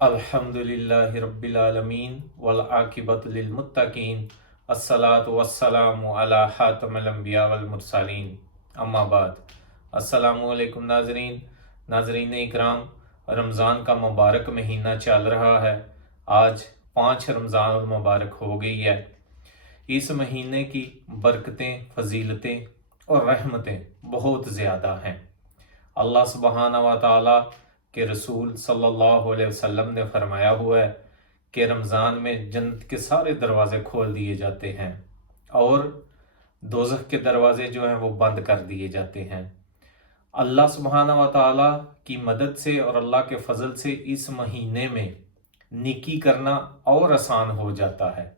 الحمدللہ رب العالمین والعاقبۃ للمتقین الصلاۃ والسلام علی خاتم الانبیاء والمرسلین اما بعد۔ السلام علیکم ناظرین اکرام، رمضان کا مبارک مہینہ چل رہا ہے۔ آج 5 رمضان المبارک ہو گئی ہے۔ اس مہینے کی برکتیں، فضیلتیں اور رحمتیں بہت زیادہ ہیں۔ اللہ سبحانہ و تعالی کے رسول صلی اللہ علیہ وسلم نے فرمایا ہوا ہے کہ رمضان میں جنت کے سارے دروازے کھول دیے جاتے ہیں اور دوزخ کے دروازے جو ہیں وہ بند کر دیے جاتے ہیں۔ اللہ سبحانہ و تعالی کی مدد سے اور اللہ کے فضل سے اس مہینے میں نیکی کرنا اور آسان ہو جاتا ہے۔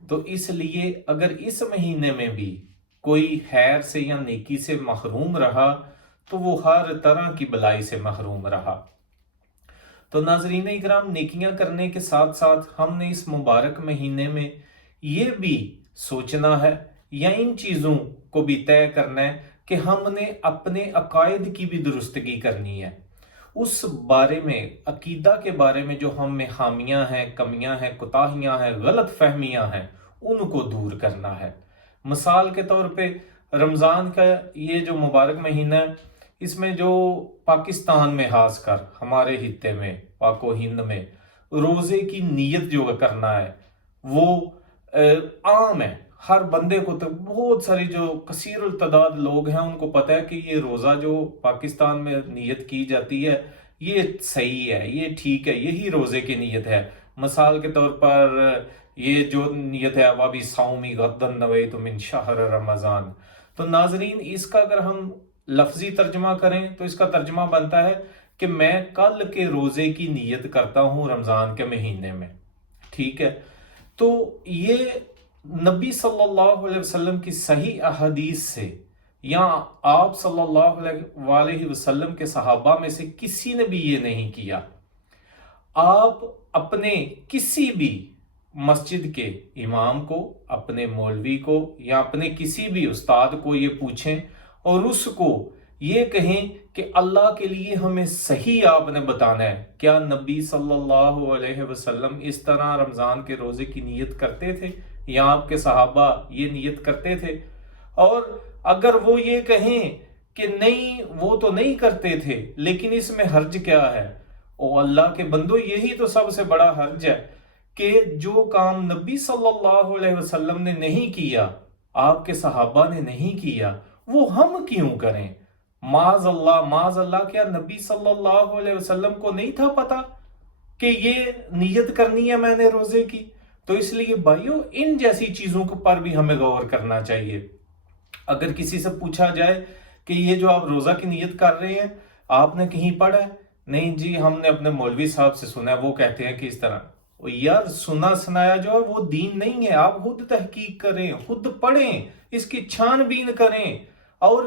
تو اس لیے اگر اس مہینے میں بھی کوئی خیر سے یا نیکی سے محروم رہا تو وہ ہر طرح کی بلائی سے محروم رہا۔ تو ناظرین اکرام، نیکیاں کرنے کے ساتھ ساتھ ہم نے اس مبارک مہینے میں یہ بھی سوچنا ہے یا ان چیزوں کو بھی طے کرنا ہے کہ ہم نے اپنے عقائد کی بھی درستگی کرنی ہے۔ اس بارے میں، عقیدہ کے بارے میں جو ہم میں خامیاں ہیں، کمیاں ہیں، کوتاہیاں ہیں، غلط فہمیاں ہیں، ان کو دور کرنا ہے۔ مثال کے طور پہ رمضان کا یہ جو مبارک مہینہ ہے، اس میں جو پاکستان میں خاص کر ہمارے خطے میں، پاک و ہند میں روزے کی نیت جو کرنا ہے وہ عام ہے۔ ہر بندے کو، تو بہت ساری جو کثیر التعداد لوگ ہیں ان کو پتہ ہے کہ یہ روزہ جو پاکستان میں نیت کی جاتی ہے یہ صحیح ہے، یہ ٹھیک ہے، یہی روزے کی نیت ہے۔ مثال کے طور پر یہ جو نیت ہے وابی صومی غدن نویت من شہر رمضان، تو ناظرین اس کا اگر ہم لفظی ترجمہ کریں تو اس کا ترجمہ بنتا ہے کہ میں کل کے روزے کی نیت کرتا ہوں رمضان کے مہینے میں، ٹھیک ہے۔ تو یہ نبی صلی اللہ علیہ وسلم کی صحیح احادیث سے یا آپ صلی اللہ علیہ وسلم کے صحابہ میں سے کسی نے بھی یہ نہیں کیا۔ آپ اپنے کسی بھی مسجد کے امام کو، اپنے مولوی کو یا اپنے کسی بھی استاد کو یہ پوچھیں اور اس کو یہ کہیں کہ اللہ کے لیے ہمیں صحیح آپ نے بتانا ہے، کیا نبی صلی اللہ علیہ وسلم اس طرح رمضان کے روزے کی نیت کرتے تھے یا آپ کے صحابہ یہ نیت کرتے تھے؟ اور اگر وہ یہ کہیں کہ نہیں وہ تو نہیں کرتے تھے لیکن اس میں حرج کیا ہے؟ او اللہ کے بندو، یہی تو سب سے بڑا حرج ہے کہ جو کام نبی صلی اللہ علیہ وسلم نے نہیں کیا، آپ کے صحابہ نے نہیں کیا، وہ ہم کیوں کریں؟ معاذ اللہ، کیا نبی صلی اللہ علیہ وسلم کو نہیں تھا پتا کہ یہ نیت کرنی ہے میں نے روزے کی؟ تو اس لیے بھائیو، ان جیسی چیزوں پر بھی ہمیں غور کرنا چاہیے۔ اگر کسی سے پوچھا جائے کہ یہ جو آپ روزہ کی نیت کر رہے ہیں آپ نے کہیں پڑھا ہے؟ نہیں جی، ہم نے اپنے مولوی صاحب سے سنا ہے، وہ کہتے ہیں کہ اس طرح۔ یار، سنا سنایا جو ہے وہ دین نہیں ہے۔ آپ خود تحقیق کریں، خود پڑھیں، اس کی چھان بین کریں اور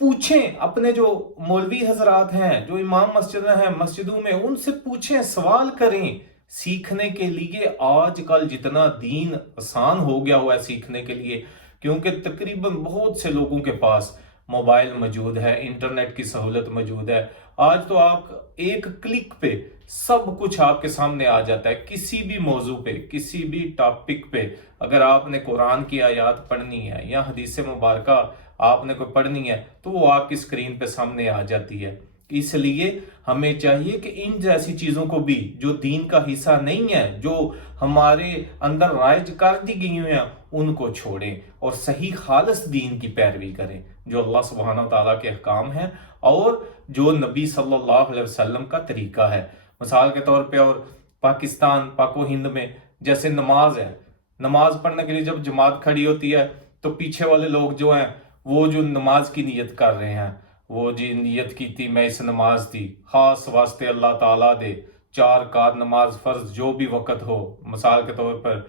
پوچھیں اپنے جو مولوی حضرات ہیں، جو امام مسجد ہیں، مسجدوں میں، ان سے پوچھیں، سوال کریں۔ سیکھنے کے لیے آج کل جتنا دین آسان ہو گیا ہوا ہے سیکھنے کے لیے، کیونکہ تقریباً بہت سے لوگوں کے پاس موبائل موجود ہے، انٹرنیٹ کی سہولت موجود ہے۔ آج تو آپ ایک کلک پہ سب کچھ آپ کے سامنے آ جاتا ہے، کسی بھی موضوع پہ، کسی بھی ٹاپک پہ۔ اگر آپ نے قرآن کی آیات پڑھنی ہے یا حدیث مبارکہ آپ نے کوئی پڑھنی ہے تو وہ آپ کی اسکرین پہ سامنے آ جاتی ہے۔ اس لیے ہمیں چاہیے کہ ان جیسی چیزوں کو بھی جو دین کا حصہ نہیں ہے، جو ہمارے اندر رائج کر دی گئی ہیں، ان کو چھوڑیں اور صحیح خالص دین کی پیروی کریں جو اللہ سبحانہ تعالیٰ کے احکام ہیں اور جو نبی صلی اللہ علیہ وسلم کا طریقہ ہے۔ مثال کے طور پہ اور پاکستان، پاک و ہند میں جیسے نماز ہے، نماز پڑھنے کے لیے جب جماعت کھڑی ہوتی ہے تو پیچھے والے لوگ جو ہیں وہ جو نماز کی نیت کر رہے ہیں، وہ جی نیت کی تھی میں اس نماز دی خاص واسطے اللہ تعالیٰ دے، 4 رکعت نماز فرض جو بھی وقت ہو، مثال کے طور پر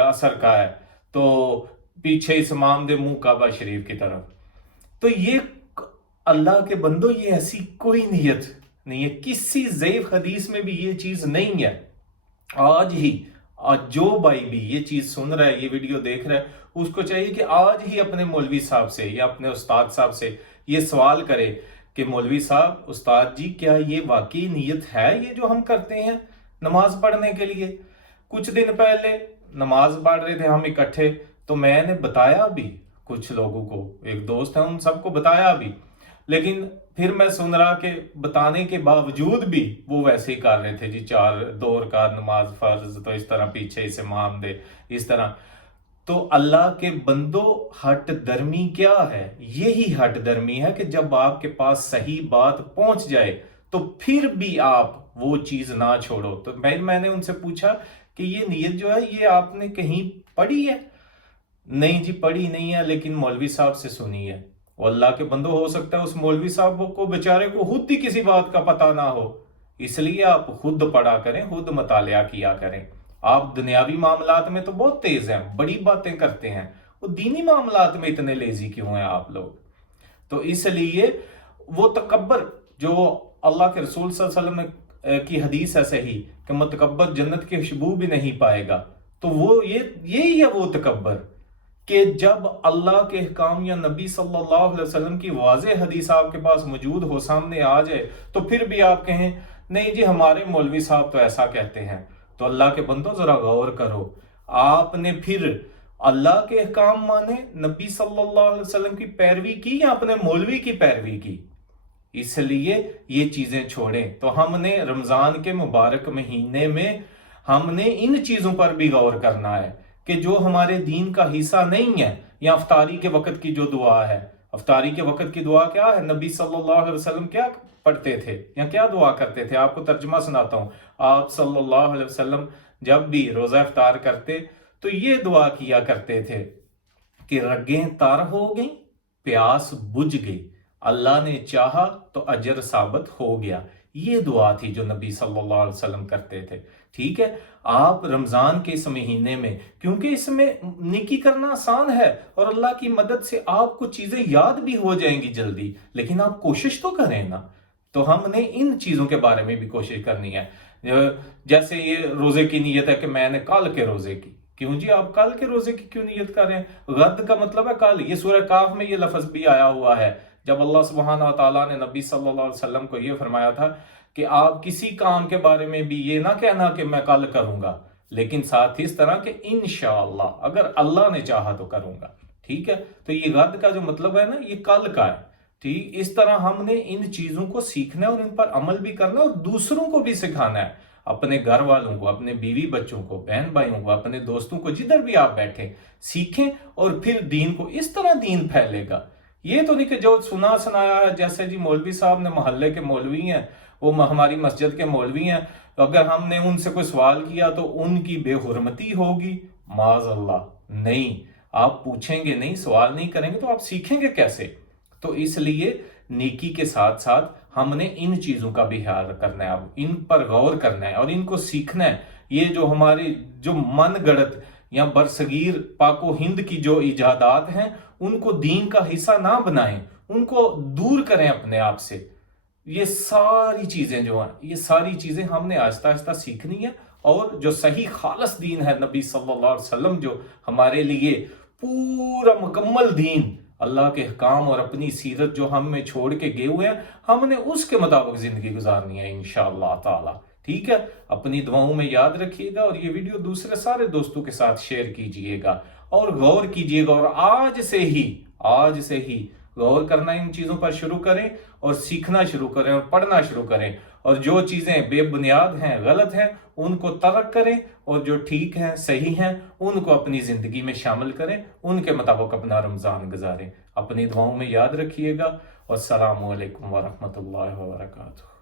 عصر کا ہے تو پیچھے اس امام دے منہ کعبہ شریف کی طرف۔ تو یہ اللہ کے بندو، یہ ایسی کوئی نیت نہیں ہے، کسی ضعیف حدیث میں بھی یہ چیز نہیں ہے۔ آج جو بھائی بھی یہ چیز سن رہا ہے، یہ ویڈیو دیکھ رہا ہے، اس کو چاہیے کہ آج ہی اپنے مولوی صاحب سے یا اپنے استاد صاحب سے یہ سوال کرے کہ مولوی صاحب، استاد جی، کیا یہ واقعی نیت ہے یہ جو ہم کرتے ہیں؟ नमाज पढ़ने के लिए। कुछ दिन पहले नमाज पढ़ रहे थे हम इकट्ठे, तो मैंने बताया भी कुछ लोगों को, एक दोस्त है उन सबको बताया भी, लेकिन फिर मैं सुन रहा कि बताने के बावजूद भी वो वैसे ही कर रहे थे जी, 2 रकात नमाज फर्ज, तो इस तरह पीछे से इमाम दे, इस तरह। तो अल्लाह के बंदो, हट दर्मी क्या है? यही हट दर्मी है कि जब आपके पास सही बात पहुंच जाए तो फिर भी आप वो चीज ना छोड़ो। तो मैंने उनसे पूछा कि ये नीयत जो है ये आपने कहीं पढ़ी है? नहीं जी पढ़ी नहीं है, लेकिन मौलवी साहब से सुनी है। वो अल्लाह के बंदो, हो सकता है उस मौलवी साहब को बेचारे को खुद ही किसी बात का पता ना हो, इसलिए आप खुद पढ़ा करें, खुद मतालिया किया करें। आप दुनियावी मामलात में तो बहुत तेज हैं, बड़ी बातें करते हैं, वो दीनी मामलात में इतने लेजी क्यों हैं आप लोग? तो इसलिए वो तकब्बर जो अल्लाह के रसूल सल्लल्लाहु अलैहि वसल्लम की हदीस है सही कि मुतकब्बर जन्नत की खुशबू भी नहीं पाएगा, तो वो यही है वो तकब्बर कि जब अल्लाह के अहकाम या नबी सल्लल्लाहु अलैहि वसल्लम की वाज़ेह हदीस आपके पास मौजूद हो, सामने आ जाए, तो फिर भी आप कहें नहीं जी हमारे मौलवी साहब तो ऐसा कहते हैं। तो अल्लाह के बंदो जरा गौर करो, आपने फिर अल्लाह के अहकाम माने, नबी सल्लल्लाहु अलैहि वसल्लम की पैरवी की या अपने मौलवी की पैरवी की? इसलिए ये चीजें छोड़ें। तो हमने रमजान के मुबारक महीने में हमने इन चीजों पर भी गौर करना है कि जो हमारे दीन का हिस्सा नहीं है, या अफ्तारी के वक्त की जो दुआ है, अफ्तारी के वक्त की दुआ क्या है? नबी सल्लल्लाहु अलैहि वसल्लम क्या पढ़ते थे या क्या दुआ करते थे? आपको तर्जुमा सुनाता हूं। आप सल्लल्लाहु अलैहि वसल्लम जब भी रोजा इफ्तार करते तो ये दुआ किया करते थे कि रगें तर हो गई, प्यास बुझ गई, अल्लाह ने चाहा तो अजर साबित हो गया। ये दुआ थी जो नबी सल्लल्लाहु अलैहि वसल्लम करते थे। ठीक है, आप रमजान के इस महीने में, क्योंकि इसमें नेकी करना आसान है और अल्लाह की मदद से आपको चीजें याद भी हो जाएंगी जल्दी, लेकिन आप कोशिश तो करें ना। तो हमने इन चीजों के बारे में भी कोशिश करनी है। जैसे ये रोजे की नीयत है कि मैंने कल के रोजे की, क्यों जी आप कल के रोजे की क्यों नियत कर रहे हैं? गद का मतलब है कल। ये सूरह काफ में ये लफ्ज भी आया हुआ है, जब अल्लाह सुब्हानहू व तआला ने नबी सल्लल्लाहु अलैहि वसल्लम को ये फरमाया था कि आप किसी काम के बारे में भी ये ना कहना कि मैं कल करूंगा, लेकिन साथ ही इस तरह कि इंशाअल्लाह, अगर अल्लाह ने चाहा तो करूंगा। ठीक है, तो ये गद का जो मतलब है ना, ये कल का है। ठीक, इस तरह हमने इन चीजों को सीखना है और इन पर अमल भी करना है और दूसरों को भी सिखाना है, अपने घर वालों को, अपने बीवी बच्चों को, बहन भाइयों को, अपने दोस्तों को, जिधर भी आप बैठे सीखें, और फिर दीन को इस तरह दीन फैलेगा। ये तो नहीं कि जो सुना सुनाया है, जैसे जी मौलवी साहब ने, मोहल्ले के मौलवी हैं, वो हमारी मस्जिद के मौलवी हैं, अगर हमने उनसे कोई सवाल किया तो उनकी बेहुरमती होगी, माज़अल्लाह। नहीं, आप पूछेंगे नहीं, सवाल नहीं करेंगे तो आप सीखेंगे कैसे? तो इसलिए नेकी के साथ साथ हमने इन चीजों का भी ख्याल करना है, अब इन पर गौर करना है और इनको सीखना है। ये जो हमारी जो मन गढ़त या बरसगीर पाको हिंद की जो इजादात हैं, उनको दीन का हिस्सा ना बनाएं, उनको दूर करें अपने आप से। ये सारी चीजें जो हैं, ये सारी चीजें हमने आहिस्ता आहिस्ता सीखनी है, और जो सही खालस दीन है नबी सल्लल्लाहु अलैहि वसल्लम जो हमारे लिए पूरा मुकम्मल दीन, अल्लाह के अहकाम और अपनी सीरत जो हम में छोड़ के गए हुए हैं, हमने उसके मुताबिक जिंदगी गुजारनी है इंशाअल्लाह ताला। ठीक है, अपनी दुआओं में याद रखिएगा और ये वीडियो दूसरे सारे दोस्तों के साथ शेयर कीजिएगा और गौर कीजिएगा, और आज से ही गौर करना इन चीजों पर शुरू करें और सीखना शुरू करें और पढ़ना शुरू करें, और जो चीजें बेबुनियाद हैं, गलत हैं, उनको तर्क करें, और जो ठीक हैं, सही हैं, उनको अपनी जिंदगी में शामिल करें, उनके मुताबिक अपना रमजान गुजारें। अपनी दुआओं में याद रखिएगा। अस्सलामु अलैकुम व रहमतुल्लाहि व बरकातुहू।